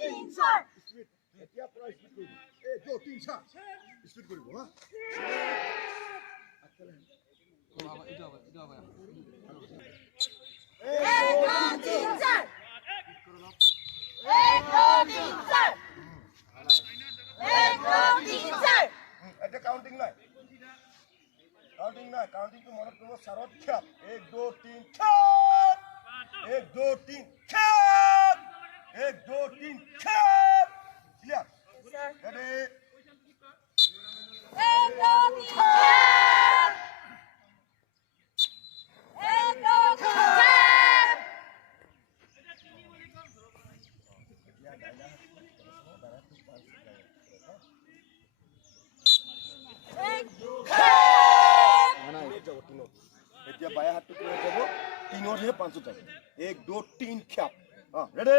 तीन चार स्पीड এতিয়া পুৰা স্পীড কৰিব 1 2 3 4 স্পীড কৰিব হা काउंटिंग ना काउंटिंग तो मदद करो सरत ख्याप 1 2 3 ख्याप 1 2 3 ख्याप 1 2 3 ख्याप क्लियर रेडी 1 2 3 ख्याप 1 2 3 এতিয়া বায়া হাতটো কৰি যাব তিনত হে পাঁচত যাব 1 2 3 খ্যাপ ৰেডি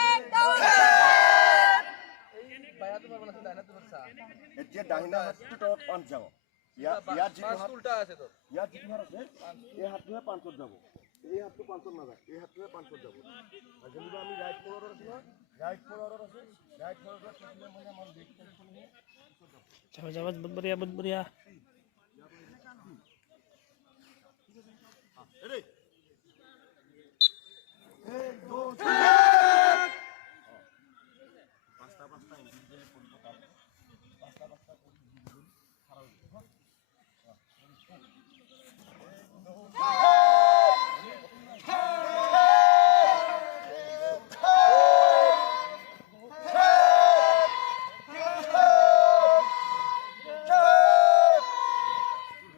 1 2 বায়া তোমাৰ বনাছে দাইনা তোমাৰ সা এতিয়া দাহিনা হাতটো তলত পাঁচ যাব ইয়াত যিটো হাত উল্টা আছে তো ইয়াত যিটো হাত আছে এই হাতটোহে পাঁচত যাব এই হাতটো পাঁচত নাযায় এই হাতটোহে পাঁচত যাব আৰু যেনিবা আমি ৰাইট ফৰৱাৰ্ডত আছে ৰাইট ফৰৱাৰ্ডত আছে ৰাইট ফৰৱাৰ্ডত থাকিলে মানে আমাৰ বেক পজিশ্যনহে Jabat बहुत बढ़िया Ready?